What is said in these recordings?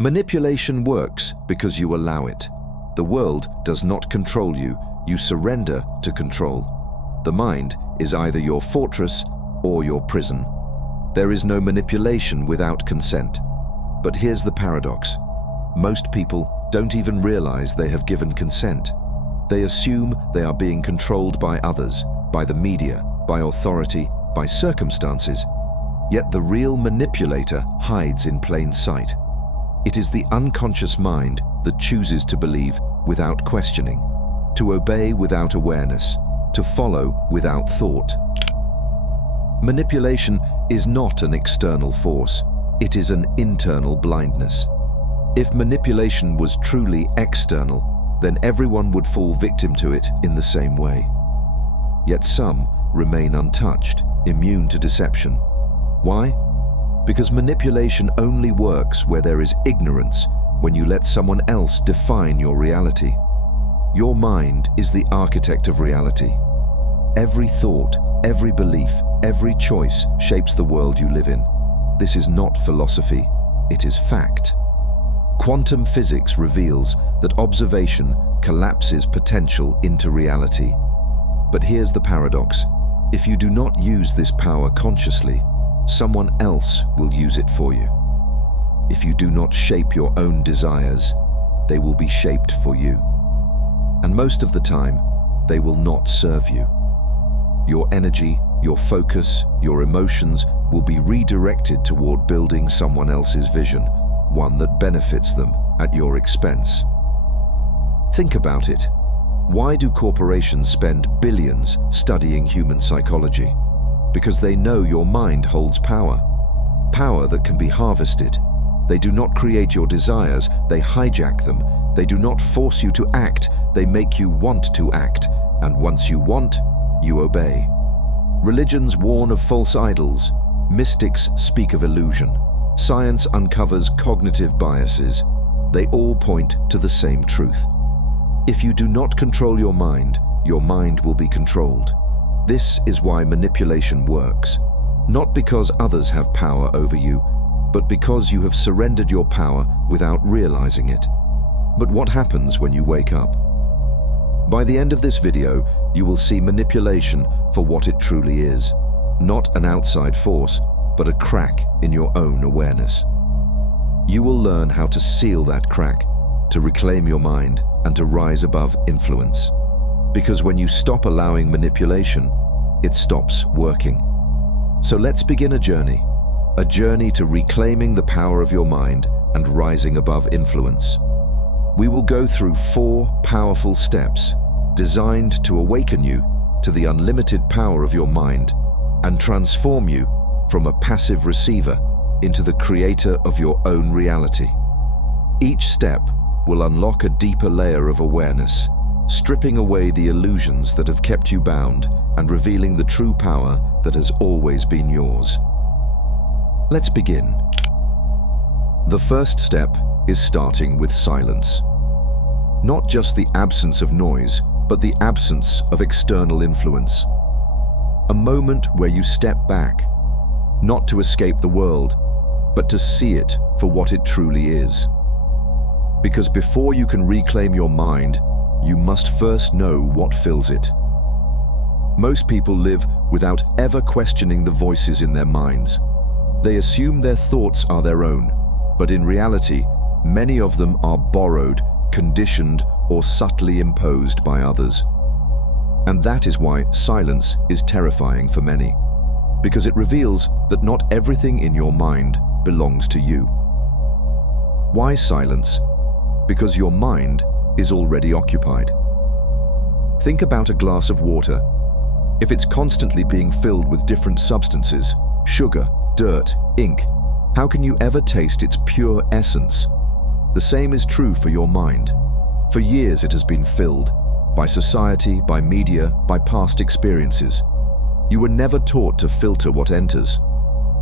Manipulation works because you allow it. The world does not control you, you surrender to control. The mind is either your fortress or your prison. There is no manipulation without consent. But here's the paradox. Most people don't even realize they have given consent. They assume they are being controlled by others, by the media, by authority, by circumstances. Yet the real manipulator hides in plain sight. It is the unconscious mind that chooses to believe without questioning, to obey without awareness, to follow without thought. Manipulation is not an external force, it is an internal blindness. If manipulation was truly external, then everyone would fall victim to it in the same way. Yet some remain untouched, immune to deception. Why? Because manipulation only works where there is ignorance, when you let someone else define your reality. Your mind is the architect of reality. Every thought, every belief, every choice shapes the world you live in. This is not philosophy, it is fact. Quantum physics reveals that observation collapses potential into reality. But here's the paradox. If you do not use this power consciously, someone else will use it for you. If you do not shape your own desires, they will be shaped for you. And most of the time, they will not serve you. Your energy, your focus, your emotions will be redirected toward building someone else's vision, one that benefits them at your expense. Think about it. Why do corporations spend billions studying human psychology? Because they know your mind holds power. Power that can be harvested. They do not create your desires, they hijack them. They do not force you to act, they make you want to act. And once you want, you obey. Religions warn of false idols. Mystics speak of illusion. Science uncovers cognitive biases. They all point to the same truth. If you do not control your mind will be controlled. This is why manipulation works. Not because others have power over you, but because you have surrendered your power without realizing it. But what happens when you wake up? By the end of this video, you will see manipulation for what it truly is. Not an outside force, but a crack in your own awareness. You will learn how to seal that crack, to reclaim your mind, and to rise above influence. Because when you stop allowing manipulation, it stops working. So let's begin a journey to reclaiming the power of your mind and rising above influence. We will go through 4 powerful steps designed to awaken you to the unlimited power of your mind and transform you from a passive receiver into the creator of your own reality. Each step will unlock a deeper layer of awareness, stripping away the illusions that have kept you bound and revealing the true power that has always been yours. Let's begin. The first step is starting with silence. Not just the absence of noise, but the absence of external influence. A moment where you step back, not to escape the world, but to see it for what it truly is. Because before you can reclaim your mind, you must first know what fills it. Most people live without ever questioning the voices in their minds. They assume their thoughts are their own, but in reality, many of them are borrowed, conditioned, or subtly imposed by others. And that is why silence is terrifying for many, because it reveals that not everything in your mind belongs to you. Why silence? Because your mind is already occupied. Think about a glass of water. If it's constantly being filled with different substances, sugar, dirt, ink, how can you ever taste its pure essence? The same is true for your mind. For years it has been filled by society, by media, by past experiences. You were never taught to filter what enters,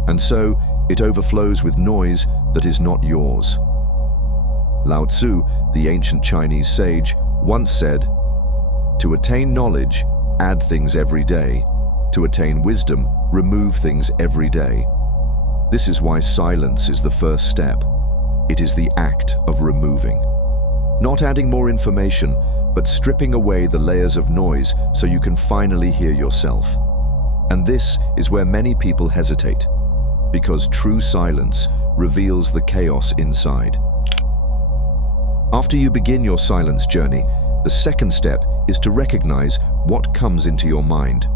and so it overflows with noise that is not yours. Lao Tzu, the ancient Chinese sage, once said, "To attain knowledge, add things every day. To attain wisdom, remove things every day." This is why silence is the first step. It is the act of removing. Not adding more information, but stripping away the layers of noise so you can finally hear yourself. And this is where many people hesitate, because true silence reveals the chaos inside. After you begin your silence journey, the second step is to recognize what comes into your mind.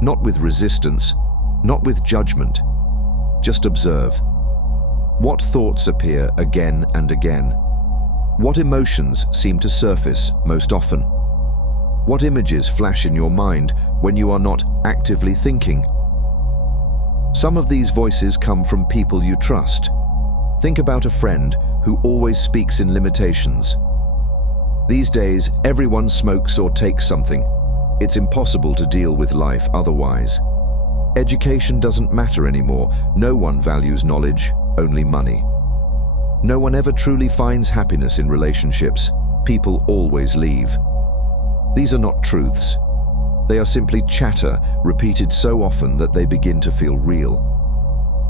Not with resistance, not with judgment. Just observe. What thoughts appear again and again? What emotions seem to surface most often? What images flash in your mind when you are not actively thinking? Some of these voices come from people you trust. Think about a friend who always speaks in limitations. These days, everyone smokes or takes something. It's impossible to deal with life otherwise. Education doesn't matter anymore. No one values knowledge, only money. No one ever truly finds happiness in relationships. People always leave. These are not truths. They are simply chatter repeated so often that they begin to feel real.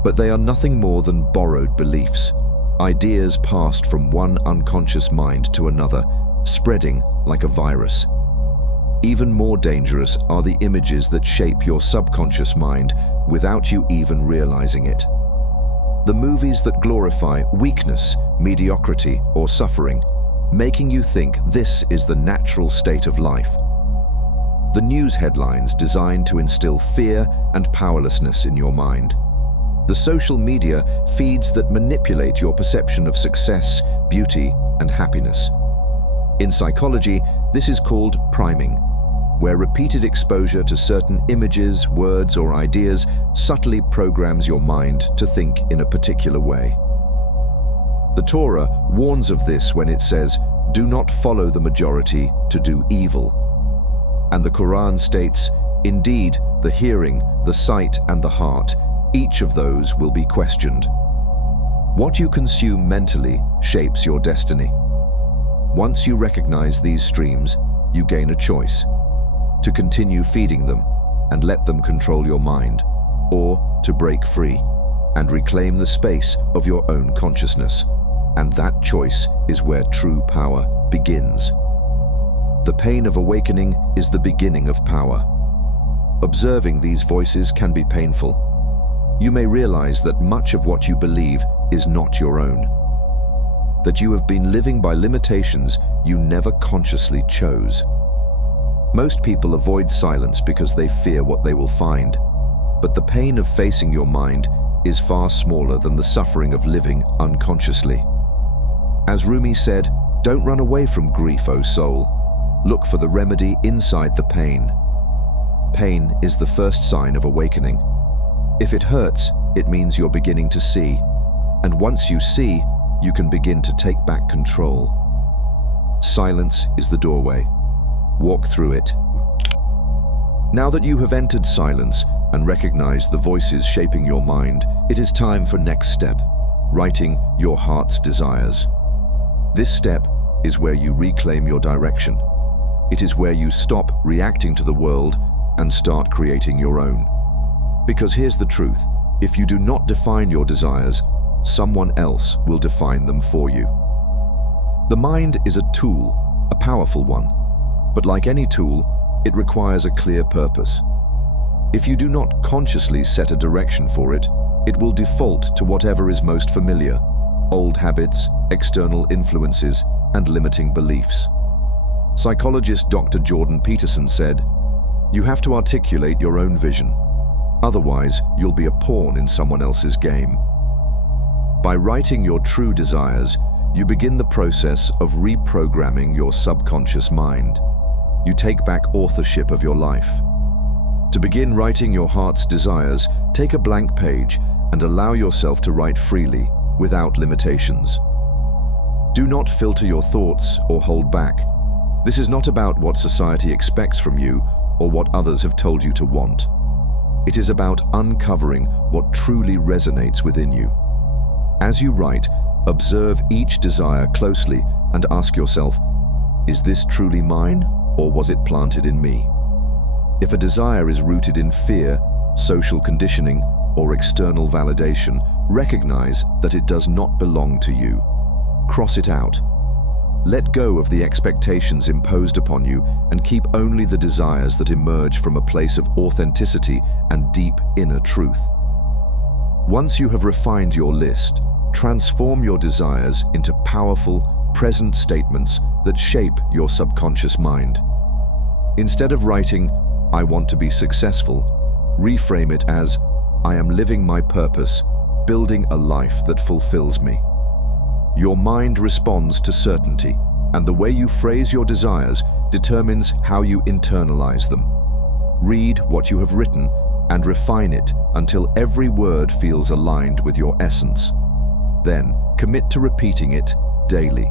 But they are nothing more than borrowed beliefs, ideas passed from one unconscious mind to another, spreading like a virus. Even more dangerous are the images that shape your subconscious mind without you even realizing it. The movies that glorify weakness, mediocrity, or suffering, making you think this is the natural state of life. The news headlines designed to instill fear and powerlessness in your mind. The social media feeds that manipulate your perception of success, beauty, and happiness. In psychology, this is called priming, where repeated exposure to certain images, words, or ideas subtly programs your mind to think in a particular way. The Torah warns of this when it says, "Do not follow the majority to do evil." And the Quran states, "Indeed, the hearing, the sight, and the heart, each of those will be questioned." What you consume mentally shapes your destiny. Once you recognize these streams, you gain a choice: to continue feeding them and let them control your mind, or to break free and reclaim the space of your own consciousness. And that choice is where true power begins. The pain of awakening is the beginning of power. Observing these voices can be painful. You may realize that much of what you believe is not your own, that you have been living by limitations you never consciously chose. Most people avoid silence because they fear what they will find, but the pain of facing your mind is far smaller than the suffering of living unconsciously. As Rumi said, "Don't run away from grief, O soul. Look for the remedy inside the pain." Pain is the first sign of awakening. If it hurts, it means you're beginning to see. And once you see, you can begin to take back control. Silence is the doorway. Walk through it. Now that you have entered silence and recognized the voices shaping your mind, it is time for next step: writing your heart's desires. This step is where you reclaim your direction. It is where you stop reacting to the world and start creating your own. Because here's the truth: if you do not define your desires, someone else will define them for you. The mind is a tool, a powerful one, but like any tool, it requires a clear purpose. If you do not consciously set a direction for it, it will default to whatever is most familiar: old habits, external influences, and limiting beliefs. Psychologist Dr. Jordan Peterson said, "You have to articulate your own vision. Otherwise, you'll be a pawn in someone else's game." By writing your true desires, you begin the process of reprogramming your subconscious mind. You take back authorship of your life. To begin writing your heart's desires, take a blank page and allow yourself to write freely, without limitations. Do not filter your thoughts or hold back. This is not about what society expects from you or what others have told you to want. It is about uncovering what truly resonates within you. As you write, observe each desire closely and ask yourself, is this truly mine, or was it planted in me? If a desire is rooted in fear, social conditioning, or external validation, recognize that it does not belong to you. Cross it out. Let go of the expectations imposed upon you and keep only the desires that emerge from a place of authenticity and deep inner truth. Once you have refined your list, transform your desires into powerful, present statements that shape your subconscious mind. Instead of writing, "I want to be successful," reframe it as, "I am living my purpose, building a life that fulfills me." Your mind responds to certainty, and the way you phrase your desires determines how you internalize them. Read what you have written and refine it until every word feels aligned with your essence. Then, commit to repeating it daily.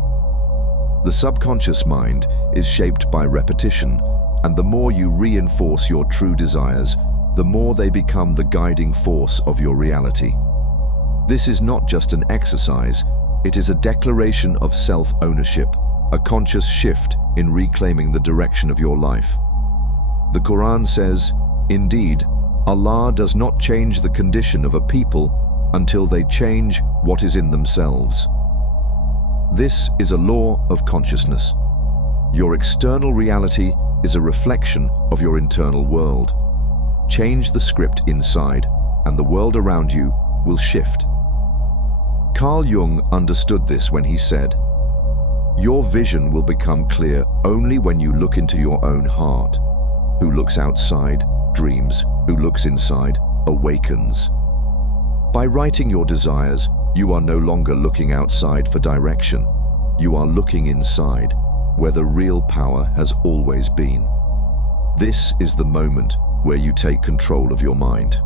The subconscious mind is shaped by repetition, and the more you reinforce your true desires, the more they become the guiding force of your reality. This is not just an exercise, it is a declaration of self-ownership, a conscious shift in reclaiming the direction of your life. The Quran says, "Indeed, Allah does not change the condition of a people until they change what is in themselves." This is a law of consciousness. Your external reality is a reflection of your internal world. Change the script inside, and the world around you will shift. Carl Jung understood this when he said, "Your vision will become clear only when you look into your own heart. Who looks outside dreams, who looks inside awakens." By writing your desires, you are no longer looking outside for direction. You are looking inside, where the real power has always been. This is the moment where you take control of your mind.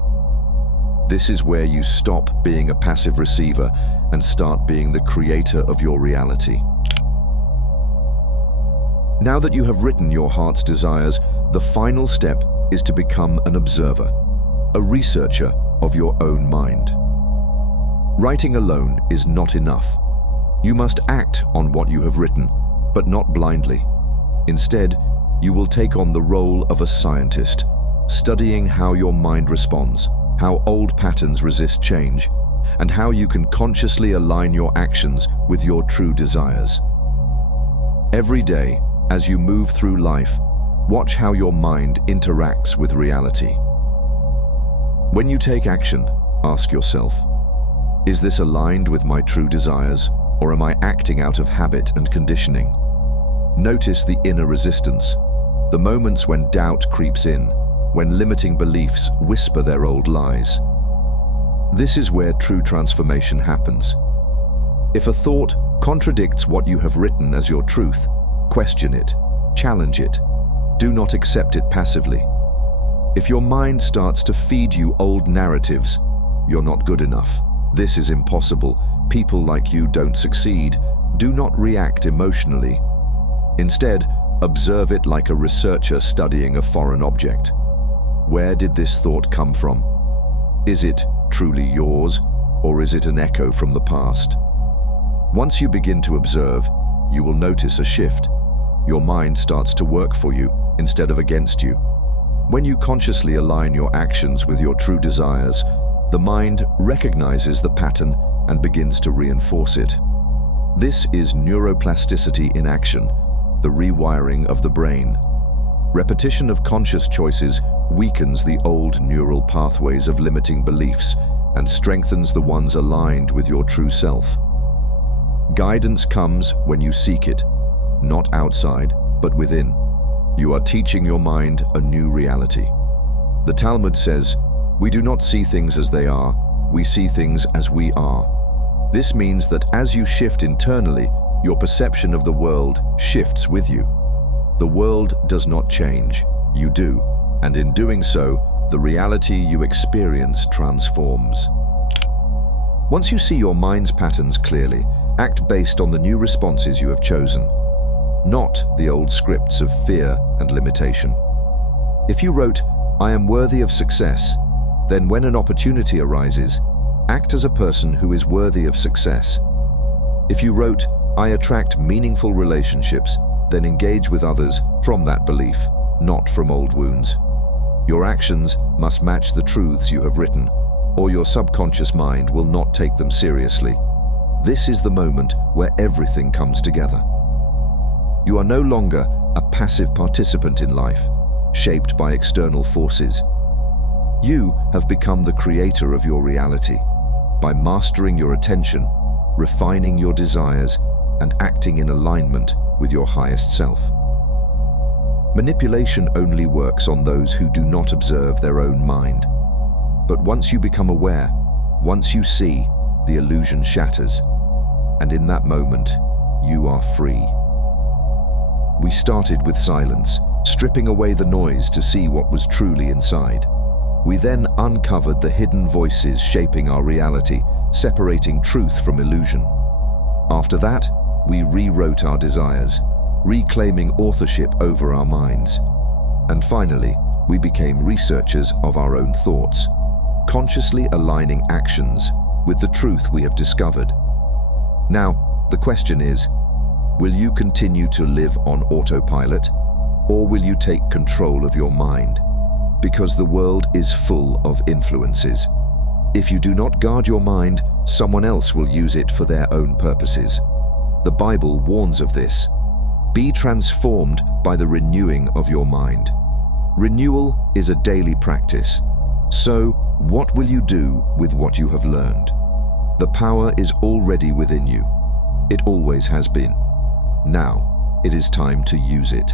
This is where you stop being a passive receiver and start being the creator of your reality. Now that you have written your heart's desires, the final step is to become an observer, a researcher of your own mind. Writing alone is not enough. You must act on what you have written, but not blindly. Instead, you will take on the role of a scientist, studying how your mind responds, how old patterns resist change, and how you can consciously align your actions with your true desires. Every day, as you move through life, watch how your mind interacts with reality. When you take action, ask yourself, is this aligned with my true desires, or am I acting out of habit and conditioning? Notice the inner resistance, the moments when doubt creeps in, when limiting beliefs whisper their old lies. This is where true transformation happens. If a thought contradicts what you have written as your truth, question it, challenge it. Do not accept it passively. If your mind starts to feed you old narratives, "You're not good enough," "This is impossible," "People like you don't succeed," do not react emotionally. Instead, observe it like a researcher studying a foreign object. Where did this thought come from? Is it truly yours, or is it an echo from the past? Once you begin to observe, you will notice a shift. Your mind starts to work for you instead of against you. When you consciously align your actions with your true desires, the mind recognizes the pattern and begins to reinforce it. This is neuroplasticity in action, the rewiring of the brain. Repetition of conscious choices weakens the old neural pathways of limiting beliefs and strengthens the ones aligned with your true self. Guidance comes when you seek it, not outside, but within. You are teaching your mind a new reality. The Talmud says, "We do not see things as they are, we see things as we are." This means that as you shift internally, your perception of the world shifts with you. The world does not change, you do, and in doing so, the reality you experience transforms. Once you see your mind's patterns clearly, act based on the new responses you have chosen, not the old scripts of fear and limitation. If you wrote, "I am worthy of success," then when an opportunity arises, act as a person who is worthy of success. If you wrote, "I attract meaningful relationships," then engage with others from that belief, not from old wounds. Your actions must match the truths you have written, or your subconscious mind will not take them seriously. This is the moment where everything comes together. You are no longer a passive participant in life, shaped by external forces. You have become the creator of your reality by mastering your attention, refining your desires, and acting in alignment with your highest self. Manipulation only works on those who do not observe their own mind. But once you become aware, once you see, the illusion shatters. And in that moment, you are free. We started with silence, stripping away the noise to see what was truly inside. We then uncovered the hidden voices shaping our reality, separating truth from illusion. After that, we rewrote our desires, reclaiming authorship over our minds. And finally, we became researchers of our own thoughts, consciously aligning actions with the truth we have discovered. Now, the question is, will you continue to live on autopilot, or will you take control of your mind? Because the world is full of influences. If you do not guard your mind, someone else will use it for their own purposes. The Bible warns of this. Be transformed by the renewing of your mind. Renewal is a daily practice. So, what will you do with what you have learned? The power is already within you. It always has been. Now, it is time to use it.